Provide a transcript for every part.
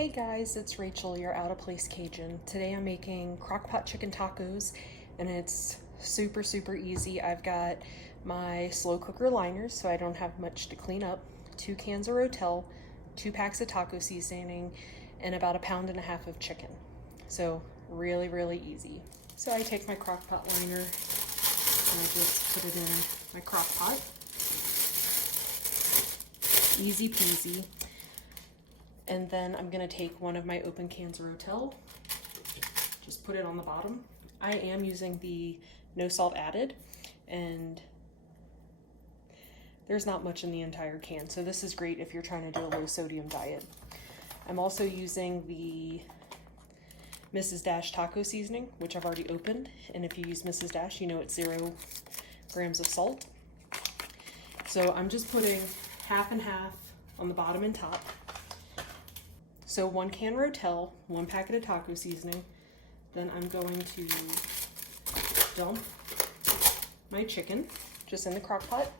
Hey guys, it's Rachel, your Out of Place Cajun. Today I'm making crock-pot chicken tacos and it's super easy. I've got my slow cooker liners so I don't have much to clean up, 2 cans of rotel, 2 packs of taco seasoning, and about 1.5 pounds of chicken. So really easy. So I take my crock-pot liner and I just put it in my crock-pot. Easy peasy. And then I'm gonna take one of my open cans of rotel, just put it on the bottom. I am using the no salt added, and there's not much in the entire can, so this is great if you're trying to do a low sodium diet. I'm also using the Mrs. Dash taco seasoning, which I've already opened, and if you use Mrs. Dash, you know it's 0 grams of salt. So I'm just putting half and half on the bottom and top. So 1 can rotel, 1 packet of taco seasoning. Then I'm going to dump my chicken just in the crock pot,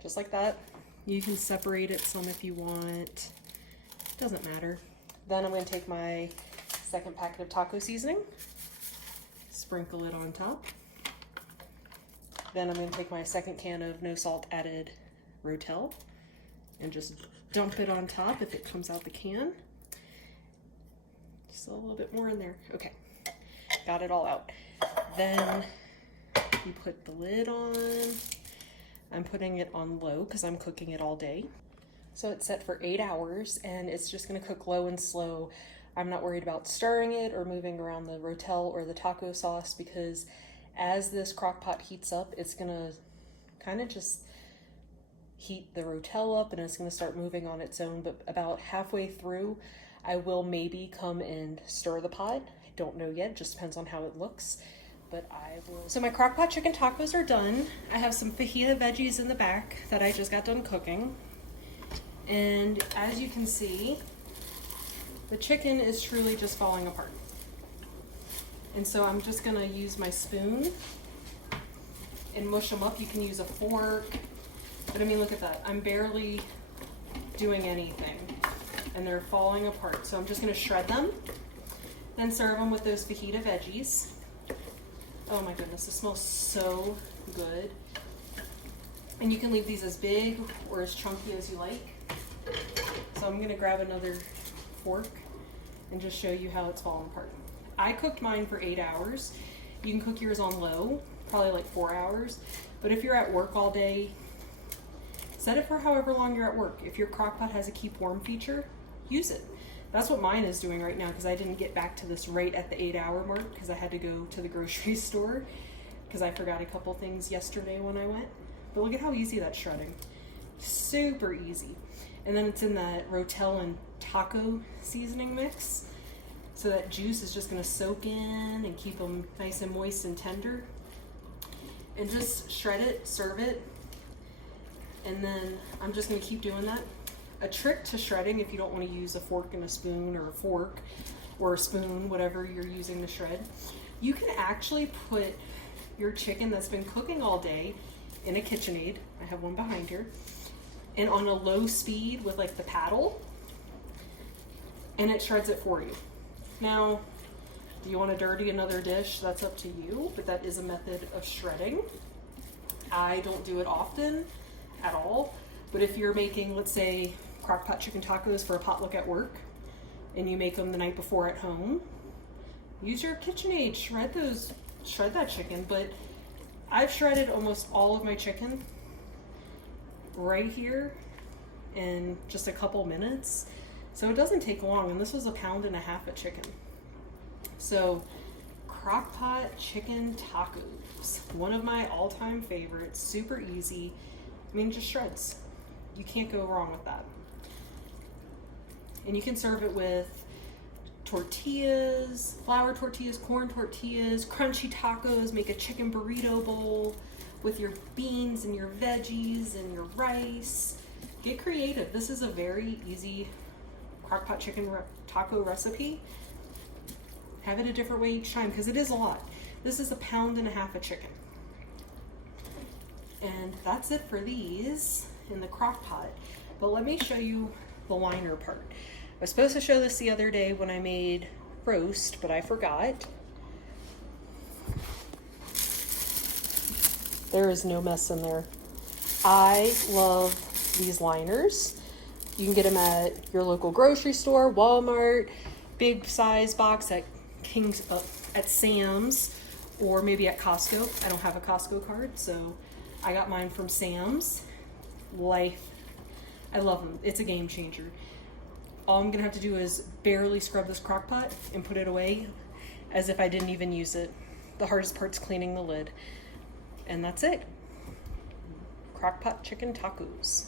just like that. You can separate it some if you want, doesn't matter. Then I'm going to take my 2nd packet of taco seasoning, sprinkle it on top. Then I'm going to take my 2nd can of no salt added rotel and just dump it on top if it comes out the can. Just a little bit more in there. Okay, got it all out. Then you put the lid on. I'm putting it on low because I'm cooking it all day. So it's set for 8 hours and it's just gonna cook low and slow. I'm not worried about stirring it or moving around the rotel or the taco sauce because as this crock pot heats up, it's gonna kind of just heat the rotel up and it's going to start moving on its own, but about halfway through I will maybe come and stir the pot. I don't know yet, just depends on how it looks, but I will. So my crock pot chicken tacos are done. I have some fajita veggies in the back that I just got done cooking, and as you can see, the chicken is truly just falling apart. And so I'm just going to use my spoon and mush them up. You can use a fork. But I mean, look at that. I'm barely doing anything and they're falling apart. So I'm just gonna shred them, then serve them with those fajita veggies. Oh my goodness, this smells so good. And you can leave these as big or as chunky as you like. So I'm gonna grab another fork and just show you how it's falling apart. I cooked mine for 8 hours. You can cook yours on low, probably like 4 hours. But if you're at work all day, set it for however long you're at work. If your crock pot has a keep warm feature, use it. That's what mine is doing right now because I didn't get back to this right at the 8-hour mark because I had to go to the grocery store because I forgot a couple things yesterday when I went. But look at how easy that's shredding. Super easy. And then it's in that rotel and taco seasoning mix. So that juice is just gonna soak in and keep them nice and moist and tender. And just shred it, serve it. And then I'm just gonna keep doing that. A trick to shredding, if you don't wanna use a fork and a spoon or a fork or a spoon, whatever you're using to shred, you can actually put your chicken that's been cooking all day in a KitchenAid, I have one behind here, and on a low speed with like the paddle, and it shreds it for you. Now, do you wanna dirty another dish? That's up to you, but that is a method of shredding. I don't do it often at all, but if you're making, let's say, crock-pot chicken tacos for a potluck at work and you make them the night before at home, use your KitchenAid, shred that chicken. But I've shredded almost all of my chicken right here in just a couple minutes, so it doesn't take long, and this was 1.5 pounds of chicken. So crock-pot chicken tacos, one of my all-time favorites, super easy. I mean, just shreds. You can't go wrong with that. And you can serve it with tortillas, flour tortillas, corn tortillas, crunchy tacos, make a chicken burrito bowl with your beans and your veggies and your rice. Get creative. This is a very easy crock-pot chicken taco recipe. Have it a different way each time because it is a lot. This is 1.5 pounds of chicken. And that's it for these in the crock pot. But let me show you the liner part. I was supposed to show this the other day when I made roast, but I forgot. There is no mess in there. I love these liners. You can get them at your local grocery store, Walmart, big size box at at Sam's, or maybe at Costco. I don't have a Costco card, so I got mine from Sam's. I love them. It's a game changer. All I'm gonna have to do is barely scrub this crock pot and put it away as if I didn't even use it. The hardest part's cleaning the lid. And that's it. Crock pot chicken tacos.